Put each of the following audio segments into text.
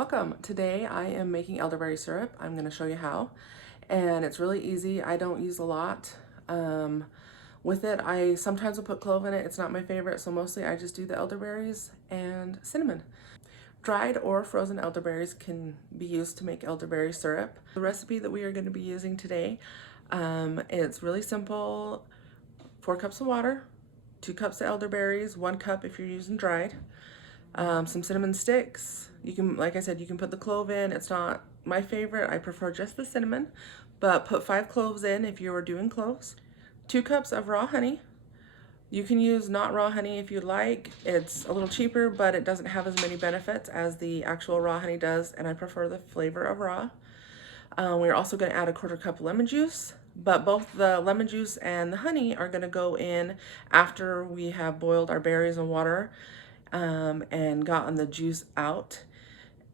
Welcome. Today I am making elderberry syrup. I'm going to show you how, and it's really easy. I don't use a lot. With it, I sometimes will put clove in it. It's not my favorite, so mostly I just do the elderberries and cinnamon. Dried or frozen elderberries can be used to make elderberry syrup. The recipe that we are going to be using today, it's really simple. 4 cups of water, 2 cups of elderberries, 1 cup if you're using dried, some cinnamon sticks. You can, like I said, you can put the clove in. It's not my favorite. I prefer just the cinnamon, but put 5 cloves in if you are doing cloves. 2 cups of raw honey. You can use not raw honey if you like. It's a little cheaper, but it doesn't have as many benefits as the actual raw honey does, and I prefer the flavor of raw. We're also going to add a 1/4 cup lemon juice, but both the lemon juice and the honey are going to go in after we have boiled our berries in water and gotten the juice out,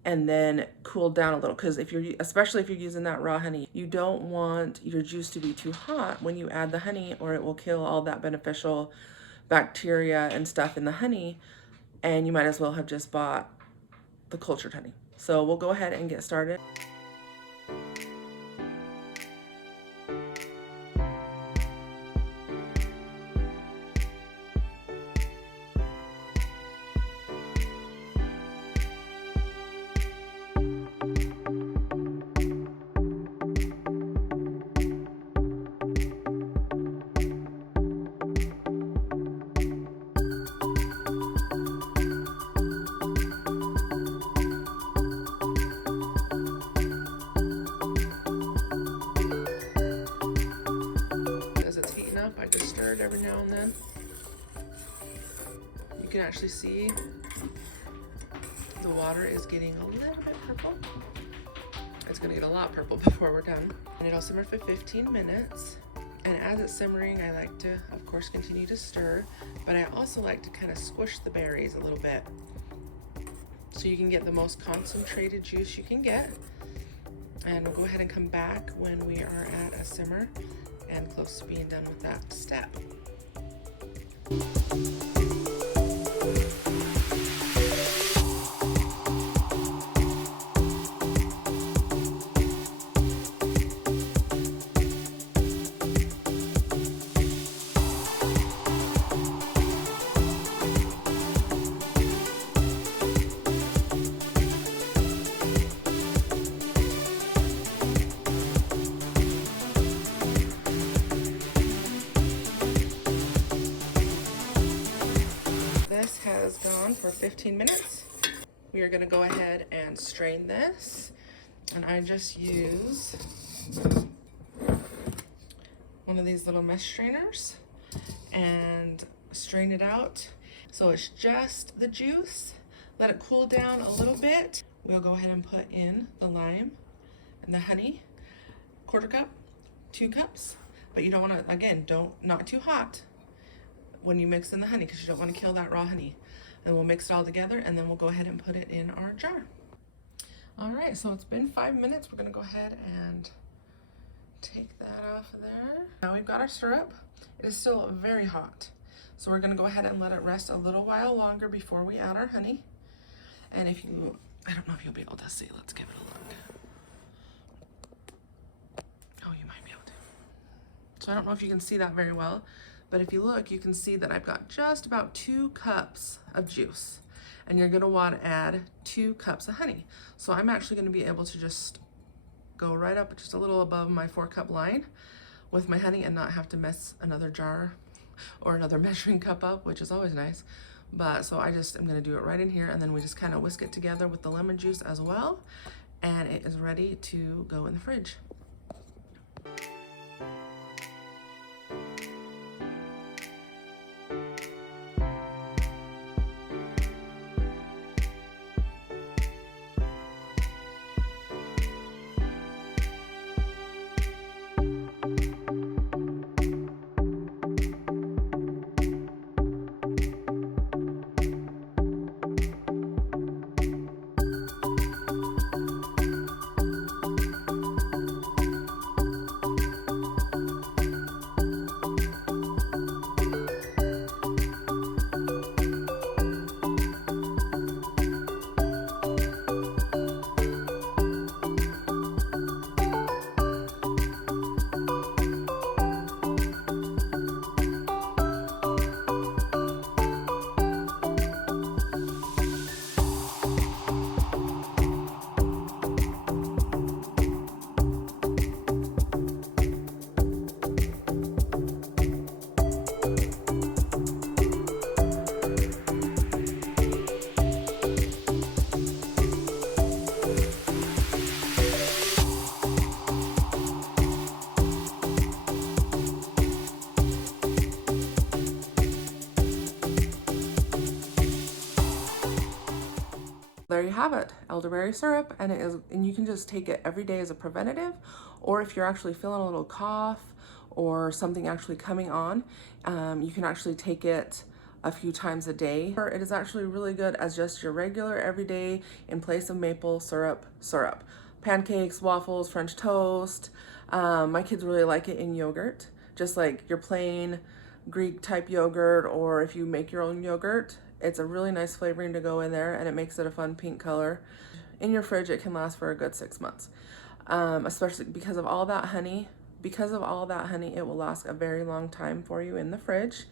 and then cooled down a little, because especially if you're using that raw honey, you don't want your juice to be too hot when you add the honey, or it will kill all that beneficial bacteria and stuff in the honey, and you might as well have just bought the cultured honey. So we'll go ahead and get started. I just stir it every now and then. You can actually see the water is getting a little bit purple. It's gonna get a lot purple before we're done. And it'll simmer for 15 minutes. And as it's simmering, I like to, of course, continue to stir, but I also like to kind of squish the berries a little bit so you can get the most concentrated juice you can get. And we'll go ahead and come back when we are at a simmer and close to being done with that step. This has gone for 15 minutes. We are going to go ahead and strain this, and I just use one of these little mesh strainers and strain it out so it's just the juice. Let it cool down a little bit. We'll go ahead and put in the lime and the honey, 1/4 cup, 2 cups, but you don't want to, again, not too hot when you mix in the honey, because you don't want to kill that raw honey. And we'll mix it all together, and then we'll go ahead and put it in our jar. All right, so it's been 5 minutes. We're gonna go ahead and take that off of there. Now we've got our syrup. It is still very hot. So we're gonna go ahead and let it rest a little while longer before we add our honey. And if you, I don't know if you'll be able to see, let's give it a look. Oh, you might be able to. So I don't know if you can see that very well, but if you look, you can see that I've got just about 2 cups of juice, and you're gonna want to add 2 cups of honey. So I'm actually gonna be able to just go right up just a little above my 4-cup line with my honey and not have to mess another jar or another measuring cup up, which is always nice. But so I just am gonna do it right in here, and then we just kind of whisk it together with the lemon juice as well, and it is ready to go in the fridge. there you have it, elderberry syrup, and you can just take it every day as a preventative, or if you're actually feeling a little cough or something actually coming on, you can actually take it a few times a day. It is actually really good as just your regular everyday in place of maple syrup. Pancakes, waffles, French toast. My kids really like it in yogurt, just like your plain Greek type yogurt, or if you make your own yogurt, it's a really nice flavoring to go in there, and it makes it a fun pink color. In your fridge, it can last for a good 6 months, especially because of all that honey. Because of all that honey, it will last a very long time for you in the fridge.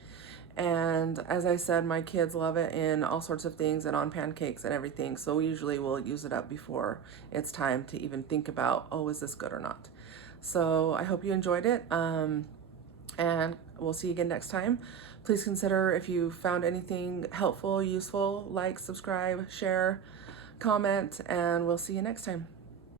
And as I said, my kids love it in all sorts of things and on pancakes and everything. So we usually will use it up before it's time to even think about, oh, is this good or not? So I hope you enjoyed it. And we'll see you again next time. Please consider, if you found anything helpful, useful, like, subscribe, share, comment, and we'll see you next time.